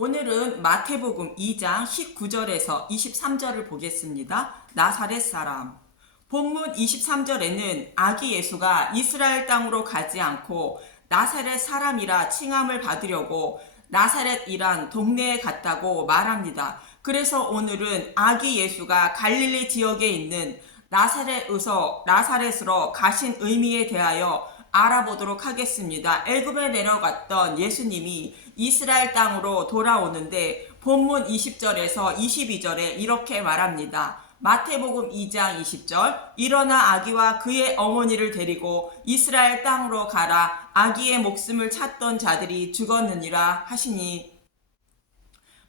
오늘은 마태복음 2장 19절에서 23절을 보겠습니다. 나사렛 사람. 본문 23절에는 아기 예수가 이스라엘 땅으로 가지 않고 나사렛 사람이라 칭함을 받으려고 나사렛이란 동네에 갔다고 말합니다. 그래서 오늘은 아기 예수가 갈릴리 지역에 있는 나사렛으로 가신 의미에 대하여 알아보도록 하겠습니다. 애굽에 내려갔던 예수님이 이스라엘 땅으로 돌아오는데 본문 20절에서 22절에 이렇게 말합니다. 마태복음 2장 20절 일어나 아기와 그의 어머니를 데리고 이스라엘 땅으로 가라. 아기의 목숨을 찾던 자들이 죽었느니라 하시니.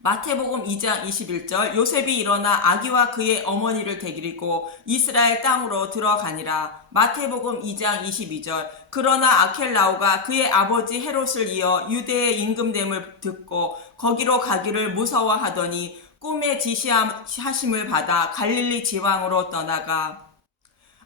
마태복음 2장 21절 요셉이 일어나 아기와 그의 어머니를 데리고 이스라엘 땅으로 들어가니라. 마태복음 2장 22절 그러나 아켈라오가 그의 아버지 헤롯을 이어 유대의 임금됨을 듣고 거기로 가기를 무서워하더니 꿈에 지시하심을 받아 갈릴리 지방으로 떠나가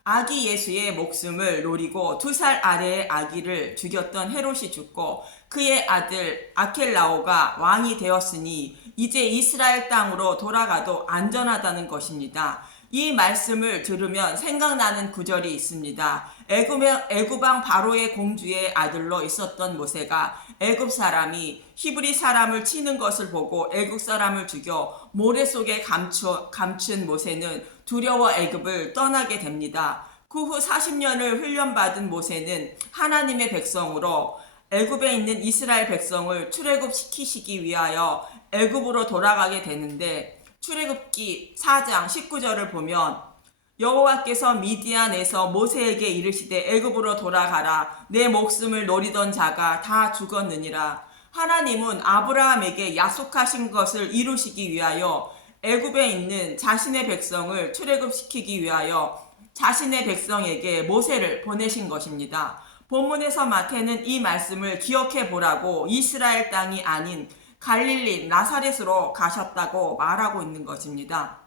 아기 예수의 목숨을 노리고 2살 아래의 아기를 죽였던 헤롯이 죽고 그의 아들 아켈라오가 왕이 되었으니 이제 이스라엘 땅으로 돌아가도 안전하다는 것입니다. 이 말씀을 들으면 생각나는 구절이 있습니다. 애굽왕 바로의 공주의 아들로 있었던 모세가 애굽 사람이 히브리 사람을 치는 것을 보고 애굽 사람을 죽여 모래 속에 감춘 모세는 두려워 애굽을 떠나게 됩니다. 그 후 40년을 훈련받은 모세는 하나님의 백성으로 애굽에 있는 이스라엘 백성을 출애굽시키시기 위하여 애굽으로 돌아가게 되는데 출애굽기 4장 19절을 보면 여호와께서 미디안에서 모세에게 이르시되 애굽으로 돌아가라. 내 목숨을 노리던 자가 다 죽었느니라. 하나님은 아브라함에게 약속하신 것을 이루시기 위하여 애굽에 있는 자신의 백성을 출애굽시키기 위하여 자신의 백성에게 모세를 보내신 것입니다. 본문에서 마태는 이 말씀을 기억해 보라고 이스라엘 땅이 아닌 갈릴리 나사렛으로 가셨다고 말하고 있는 것입니다.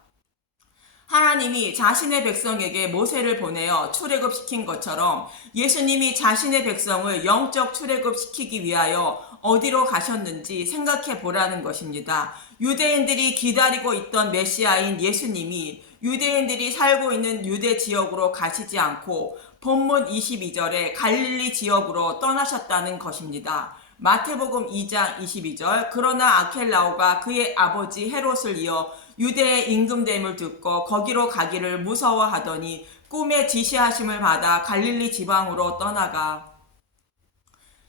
하나님이 자신의 백성에게 모세를 보내어 출애굽시킨 것처럼 예수님이 자신의 백성을 영적 출애굽시키기 위하여 어디로 가셨는지 생각해 보라는 것입니다. 유대인들이 기다리고 있던 메시아인 예수님이 유대인들이 살고 있는 유대 지역으로 가시지 않고 본문 22절에 갈릴리 지역으로 떠나셨다는 것입니다. 마태복음 2장 22절 그러나 아켈라오가 그의 아버지 헤롯을 이어 유대의 임금됨을 듣고 거기로 가기를 무서워하더니 꿈에 지시하심을 받아 갈릴리 지방으로 떠나가.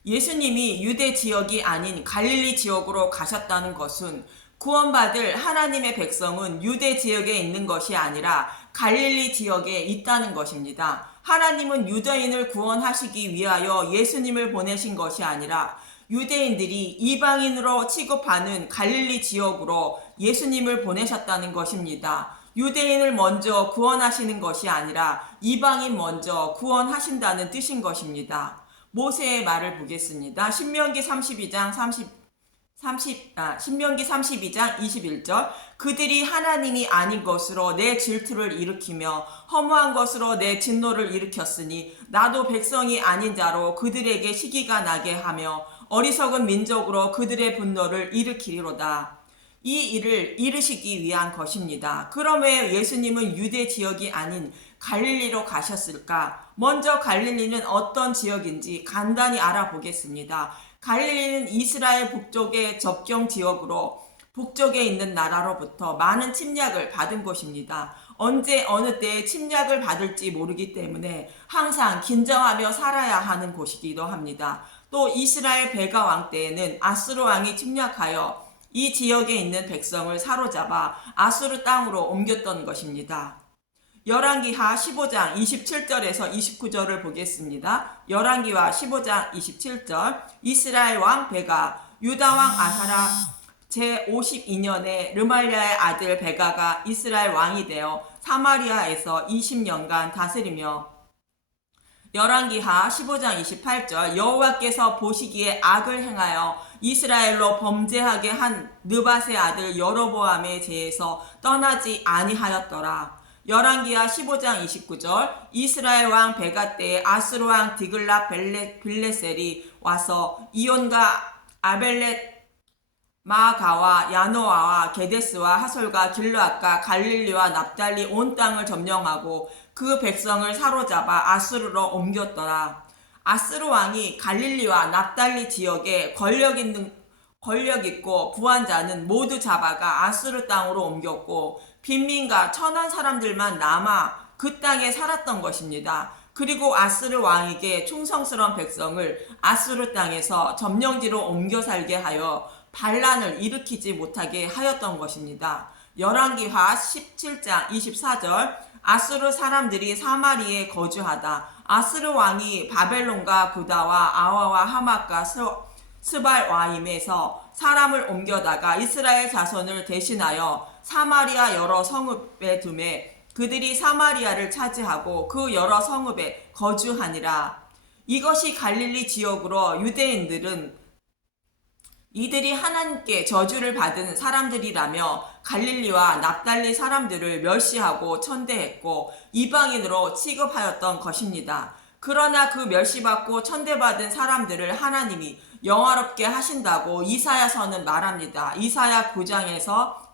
예수님이 유대 지역이 아닌 갈릴리 지역으로 가셨다는 것은 구원받을 하나님의 백성은 유대 지역에 있는 것이 아니라 갈릴리 지역에 있다는 것입니다. 하나님은 유대인을 구원하시기 위하여 예수님을 보내신 것이 아니라 유대인들이 이방인으로 취급하는 갈릴리 지역으로 예수님을 보내셨다는 것입니다. 유대인을 먼저 구원하시는 것이 아니라 이방인 먼저 구원하신다는 뜻인 것입니다. 모세의 말을 보겠습니다. 신명기 32장 21절 그들이 하나님이 아닌 것으로 내 질투를 일으키며 허무한 것으로 내 진노를 일으켰으니 나도 백성이 아닌 자로 그들에게 시기가 나게 하며 어리석은 민족으로 그들의 분노를 일으키리로다. 이 일을 이루시기 위한 것입니다. 그럼 왜 예수님은 유대 지역이 아닌 갈릴리로 가셨을까? 먼저 갈릴리는 어떤 지역인지 간단히 알아보겠습니다. 갈릴리는 이스라엘 북쪽의 접경 지역으로 북쪽에 있는 나라로부터 많은 침략을 받은 곳입니다. 언제 어느 때에 침략을 받을지 모르기 때문에 항상 긴장하며 살아야 하는 곳이기도 합니다. 또 이스라엘 베가 왕 때에는 아수르 왕이 침략하여 이 지역에 있는 백성을 사로잡아 아수르 땅으로 옮겼던 것입니다. 열왕기하 15장 27절에서 29절을 보겠습니다. 열왕기하 15장 27절 이스라엘 왕 베가 유다 왕 아사라 제52년에 르말리아의 아들 베가가 이스라엘 왕이 되어 사마리아에서 20년간 다스리며 열왕기하 15장 28절 여호와께서 보시기에 악을 행하여 이스라엘로 범죄하게 한 느밧의 아들 여로보암에 대해서 떠나지 아니하였더라. 열왕기하 15장 29절 이스라엘 왕 베가 때에 아수르 왕 디글랏 빌레셀이 와서 이온과 아벨렛 마아가와 야노아와 게데스와 하솔과 길르앗과 갈릴리와 납달리 온 땅을 점령하고 그 백성을 사로잡아 아수르로 옮겼더라. 아스루 왕이 갈릴리와 납달리 지역에 권력 있고 부한 자는 모두 잡아가 아수르 땅으로 옮겼고 빈민가 천한 사람들만 남아 그 땅에 살았던 것입니다. 그리고 아스르 왕에게 충성스러운 백성을 아수르 땅에서 점령지로 옮겨 살게 하여 반란을 일으키지 못하게 하였던 것입니다. 열왕기하 17장 24절 아수르 사람들이 사마리에 거주하다 아스르 왕이 바벨론과 구다와 아와와 하맛과 스발와임에서 사람을 옮겨다가 이스라엘 자손을 대신하여 사마리아 여러 성읍에 두매 그들이 사마리아를 차지하고 그 여러 성읍에 거주하니라. 이것이 갈릴리 지역으로 유대인들은 이들이 하나님께 저주를 받은 사람들이라며 갈릴리와 납달리 사람들을 멸시하고 천대했고 이방인으로 취급하였던 것입니다. 그러나 그 멸시받고 천대받은 사람들을 하나님이 영화롭게 하신다고 이사야서는 말합니다. 이사야 9장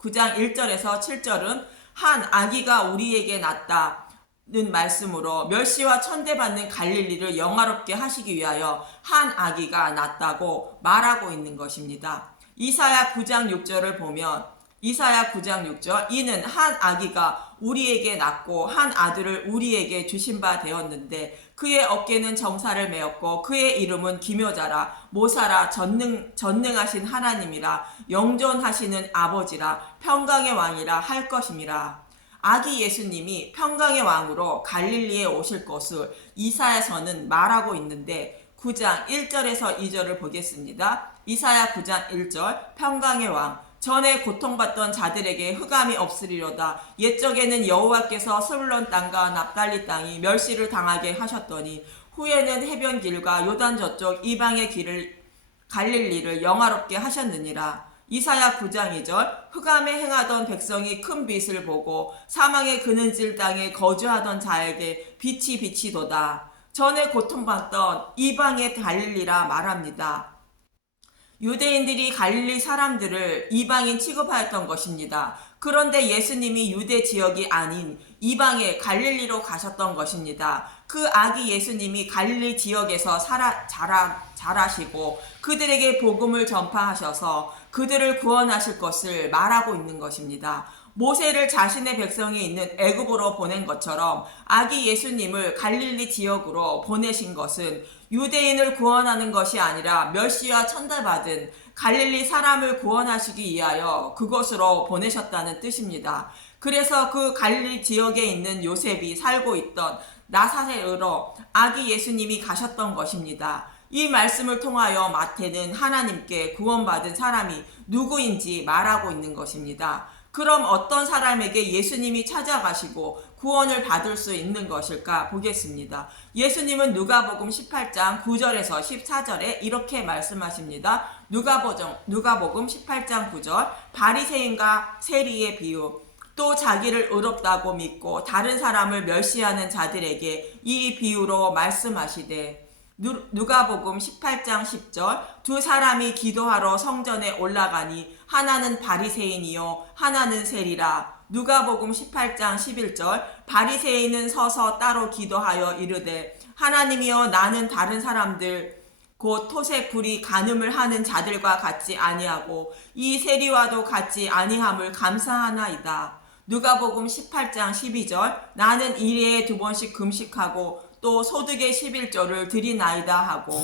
1절에서 7절은 한 아기가 우리에게 낳았다는 말씀으로 멸시와 천대받는 갈릴리를 영화롭게 하시기 위하여 한 아기가 낳았다고 말하고 있는 것입니다. 이사야 9장 6절을 보면 이사야 9장 6절 이는 한 아기가 우리에게 낳고 한 아들을 우리에게 주신 바 되었는데 그의 어깨는 정사를 메었고 그의 이름은 기묘자라 모사라 전능하신 하나님이라 영존하시는 아버지라 평강의 왕이라 할 것임이라. 아기 예수님이 평강의 왕으로 갈릴리에 오실 것을 이사야서는 말하고 있는데 9장 1절에서 2절을 보겠습니다. 이사야 9장 1절 평강의 왕 전에 고통받던 자들에게 흑암이 없으리로다. 옛적에는 여호와께서 스불론 땅과 납달리 땅이 멸시를 당하게 하셨더니 후에는 해변 길과 요단 저쪽 이방의 길을 갈릴리를 영화롭게 하셨느니라. 이사야 9장 2절 흑암에 행하던 백성이 큰 빛을 보고 사망의 그늘질 땅에 거주하던 자에게 빛이 비치도다. 전에 고통받던 이방의 갈릴리라 말합니다. 유대인들이 갈릴리 사람들을 이방인 취급하였던 것입니다. 그런데 예수님이 유대 지역이 아닌 이방의 갈릴리로 가셨던 것입니다. 그 아기 예수님이 갈릴리 지역에서 자라시고 그들에게 복음을 전파하셔서 그들을 구원하실 것을 말하고 있는 것입니다. 모세를 자신의 백성이 있는 애굽으로 보낸 것처럼 아기 예수님을 갈릴리 지역으로 보내신 것은 유대인을 구원하는 것이 아니라 멸시와 천대받은 갈릴리 사람을 구원하시기 위하여 그곳으로 보내셨다는 뜻입니다. 그래서 그 갈릴리 지역에 있는 요셉이 살고 있던 나사렛으로 아기 예수님이 가셨던 것입니다. 이 말씀을 통하여 마태는 하나님께 구원받은 사람이 누구인지 말하고 있는 것입니다. 그럼 어떤 사람에게 예수님이 찾아가시고 구원을 받을 수 있는 것일까 보겠습니다. 예수님은 누가복음 18장 9절에서 14절에 이렇게 말씀하십니다. 누가복음 18장 9절 바리새인과 세리의 비유 또 자기를 의롭다고 믿고 다른 사람을 멸시하는 자들에게 이 비유로 말씀하시되 누가복음 18장 10절 두 사람이 기도하러 성전에 올라가니 하나는 바리새인이요 하나는 세리라. 누가복음 18장 11절 바리새인은 서서 따로 기도하여 이르되 하나님이여 나는 다른 사람들 곧 토색 불이 간음을 하는 자들과 같지 아니하고 이 세리와도 같지 아니함을 감사하나이다. 누가복음 18장 12절 나는 일회에 2번씩 금식하고 또 소득의 11조를 드리나이다 하고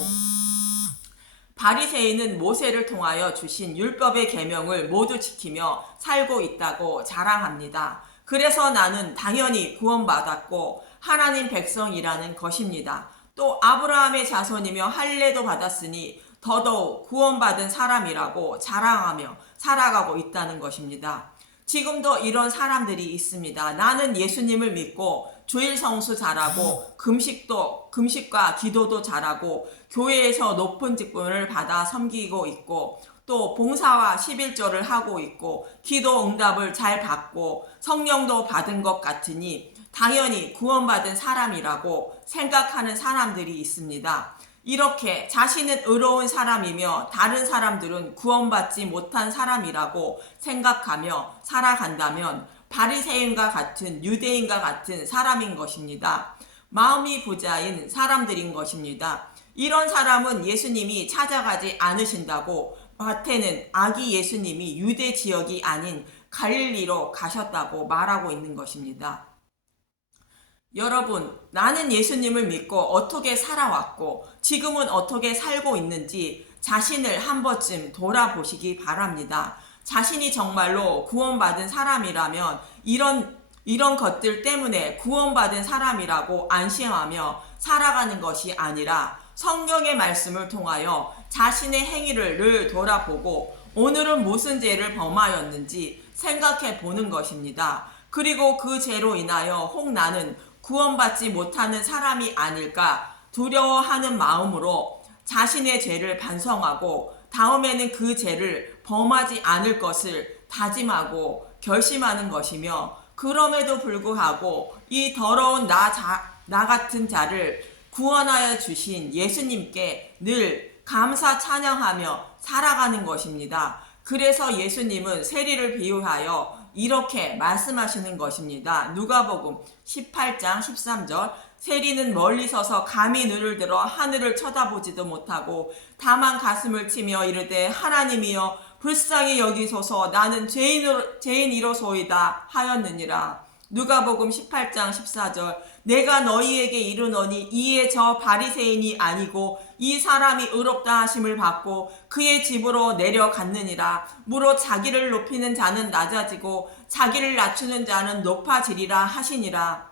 바리새인은 모세를 통하여 주신 율법의 계명을 모두 지키며 살고 있다고 자랑합니다. 그래서 나는 당연히 구원받았고 하나님 백성이라는 것입니다. 또 아브라함의 자손이며 할례도 받았으니 더더욱 구원받은 사람이라고 자랑하며 살아가고 있다는 것입니다. 지금도 이런 사람들이 있습니다. 나는 예수님을 믿고 주일 성수 잘하고 금식과 기도도 잘하고 교회에서 높은 직분을 받아 섬기고 있고 또 봉사와 11조를 하고 있고 기도 응답을 잘 받고 성령도 받은 것 같으니 당연히 구원받은 사람이라고 생각하는 사람들이 있습니다. 이렇게 자신은 의로운 사람이며 다른 사람들은 구원받지 못한 사람이라고 생각하며 살아간다면 바리새인과 같은 유대인과 같은 사람인 것입니다. 마음이 부자인 사람들인 것입니다. 이런 사람은 예수님이 찾아가지 않으신다고 마태는 아기 예수님이 유대 지역이 아닌 갈릴리로 가셨다고 말하고 있는 것입니다. 여러분, 나는 예수님을 믿고 어떻게 살아왔고 지금은 어떻게 살고 있는지 자신을 한 번쯤 돌아보시기 바랍니다. 자신이 정말로 구원받은 사람이라면 이런 것들 때문에 구원받은 사람이라고 안심하며 살아가는 것이 아니라 성경의 말씀을 통하여 자신의 행위를 늘 돌아보고 오늘은 무슨 죄를 범하였는지 생각해 보는 것입니다. 그리고 그 죄로 인하여 혹 나는 구원받지 못하는 사람이 아닐까 두려워하는 마음으로 자신의 죄를 반성하고 다음에는 그 죄를 범하지 않을 것을 다짐하고 결심하는 것이며, 그럼에도 불구하고 이 더러운 나 같은 자를 구원하여 주신 예수님께 늘 감사 찬양하며 살아가는 것입니다. 그래서 예수님은 세리를 비유하여 이렇게 말씀하시는 것입니다. 누가복음 18장 13절, 세리는 멀리 서서 감히 눈을 들어 하늘을 쳐다보지도 못하고 다만 가슴을 치며 이르되 하나님이여 불쌍히 여기소서 나는 죄인이로소이다 하였느니라. 누가복음 18장 14절, 내가 너희에게 이르노니 이에 저 바리새인이 아니고 이 사람이 의롭다 하심을 받고 그의 집으로 내려갔느니라. 무릇 자기를 높이는 자는 낮아지고 자기를 낮추는 자는 높아지리라 하시니라.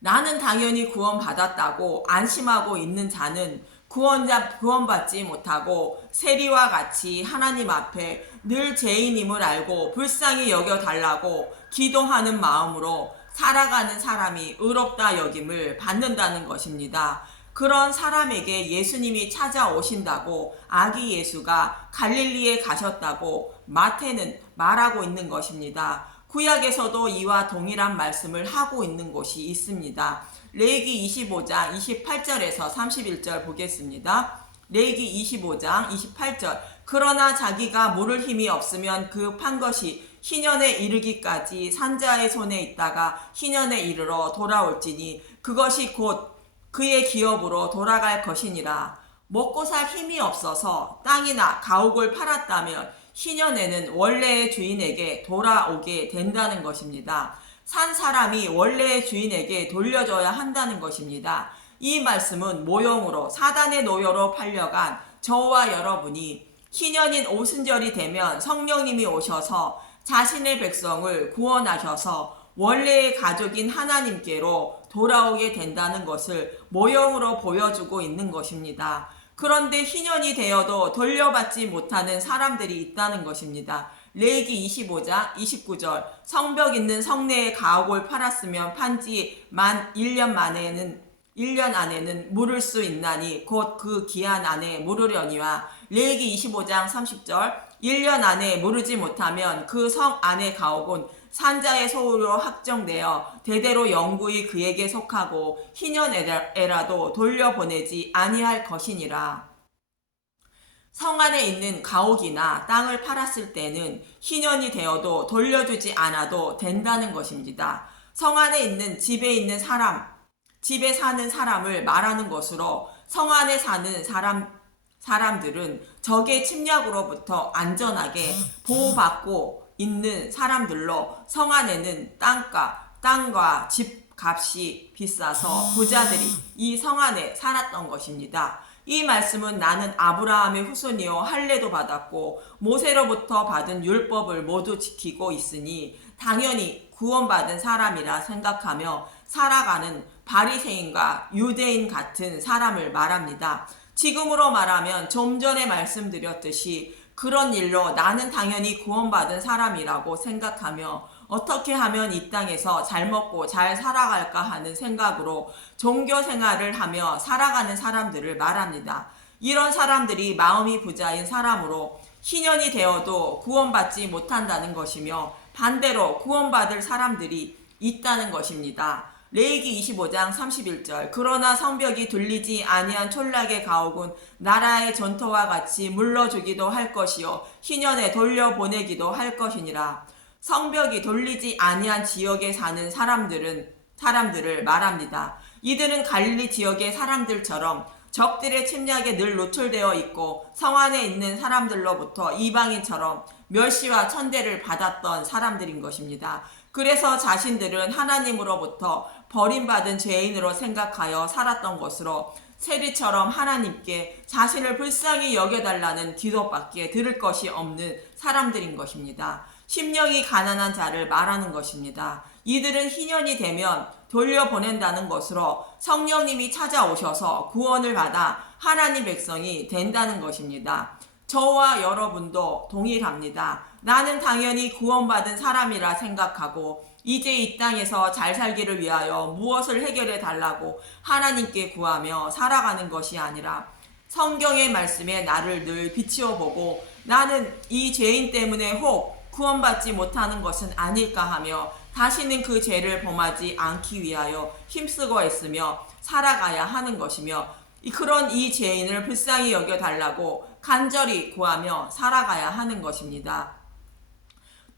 나는 당연히 구원받았다고 안심하고 있는 자는 구원받지 못하고 세리와 같이 하나님 앞에 늘 죄인임을 알고 불쌍히 여겨달라고 기도하는 마음으로 살아가는 사람이 의롭다 여김을 받는다는 것입니다. 그런 사람에게 예수님이 찾아오신다고 아기 예수가 갈릴리에 가셨다고 마태는 말하고 있는 것입니다. 구약에서도 이와 동일한 말씀을 하고 있는 곳이 있습니다. 레위기 25장 28절에서 31절 보겠습니다. 레위기 25장 28절, 그러나 자기가 물을 힘이 없으면 그 판 것이 희년에 이르기까지 산자의 손에 있다가 희년에 이르러 돌아올지니 그것이 곧 그의 기업으로 돌아갈 것이니라. 먹고 살 힘이 없어서 땅이나 가옥을 팔았다면 희년에는 원래의 주인에게 돌아오게 된다는 것입니다. 산 사람이 원래의 주인에게 돌려줘야 한다는 것입니다. 이 말씀은 모형으로 사단의 노예로 팔려간 저와 여러분이 희년인 오순절이 되면 성령님이 오셔서 자신의 백성을 구원하셔서 원래의 가족인 하나님께로 돌아오게 된다는 것을 모형으로 보여주고 있는 것입니다. 그런데 희년이 되어도 돌려받지 못하는 사람들이 있다는 것입니다. 레위기 25장 29절, 성벽 있는 성내에 가옥을 팔았으면 판지 만 1년 안에는 물을 수 있나니 곧 그 기한 안에 물으려니와. 레위기 25장 30절, 1년 안에 물으지 못하면 그 성 안의 가옥은 산자의 소유로 확정되어 대대로 영구히 그에게 속하고 희년에라도 돌려보내지 아니할 것이니라. 성 안에 있는 가옥이나 땅을 팔았을 때는 희년이 되어도 돌려주지 않아도 된다는 것입니다. 성 안에 있는 집에 사는 사람을 말하는 것으로 성 안에 사는 사람들은 적의 침략으로부터 안전하게 보호받고 있는 사람들로 성 안에는 땅과 집값이 비싸서 부자들이 이 성 안에 살았던 것입니다. 이 말씀은 나는 아브라함의 후손이요 할례도 받았고 모세로부터 받은 율법을 모두 지키고 있으니 당연히 구원받은 사람이라 생각하며 살아가는 바리새인과 유대인 같은 사람을 말합니다. 지금으로 말하면 좀 전에 말씀드렸듯이 그런 일로 나는 당연히 구원받은 사람이라고 생각하며 어떻게 하면 이 땅에서 잘 먹고 잘 살아갈까 하는 생각으로 종교 생활을 하며 살아가는 사람들을 말합니다. 이런 사람들이 마음이 부자인 사람으로 희년이 되어도 구원받지 못한다는 것이며 반대로 구원받을 사람들이 있다는 것입니다. 레위기 25장 31절. 그러나 성벽이 둘리지 아니한 촌락의 가옥은 나라의 전토와 같이 물러주기도 할 것이요 희년에 돌려보내기도 할 것이니라. 성벽이 돌리지 아니한 지역에 사는 사람들을 말합니다. 이들은 갈릴리 지역의 사람들처럼 적들의 침략에 늘 노출되어 있고 성 안에 있는 사람들로부터 이방인처럼 멸시와 천대를 받았던 사람들인 것입니다. 그래서 자신들은 하나님으로부터 버림받은 죄인으로 생각하여 살았던 것으로 세리처럼 하나님께 자신을 불쌍히 여겨달라는 기도밖에 들을 것이 없는 사람들인 것입니다. 심령이 가난한 자를 말하는 것입니다. 이들은 희년이 되면 돌려보낸다는 것으로 성령님이 찾아오셔서 구원을 받아 하나님 백성이 된다는 것입니다. 저와 여러분도 동일합니다. 나는 당연히 구원받은 사람이라 생각하고 이제 이 땅에서 잘 살기를 위하여 무엇을 해결해 달라고 하나님께 구하며 살아가는 것이 아니라 성경의 말씀에 나를 늘 비추어 보고 나는 이 죄인 때문에 혹 구원받지 못하는 것은 아닐까 하며 다시는 그 죄를 범하지 않기 위하여 힘쓰고 있으며 살아가야 하는 것이며 그런 이 죄인을 불쌍히 여겨달라고 간절히 구하며 살아가야 하는 것입니다.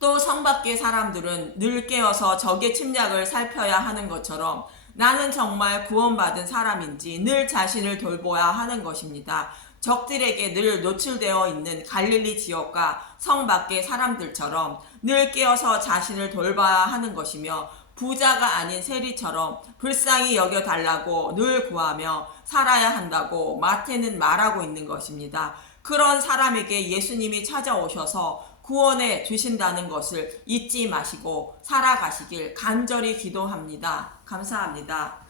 또 성 밖의 사람들은 늘 깨어서 적의 침략을 살펴야 하는 것처럼 나는 정말 구원받은 사람인지 늘 자신을 돌보아야 하는 것입니다. 적들에게 늘 노출되어 있는 갈릴리 지역과 성 밖의 사람들처럼 늘 깨어서 자신을 돌봐야 하는 것이며 부자가 아닌 세리처럼 불쌍히 여겨달라고 늘 구하며 살아야 한다고 마태는 말하고 있는 것입니다. 그런 사람에게 예수님이 찾아오셔서 구원해 주신다는 것을 잊지 마시고 살아가시길 간절히 기도합니다. 감사합니다.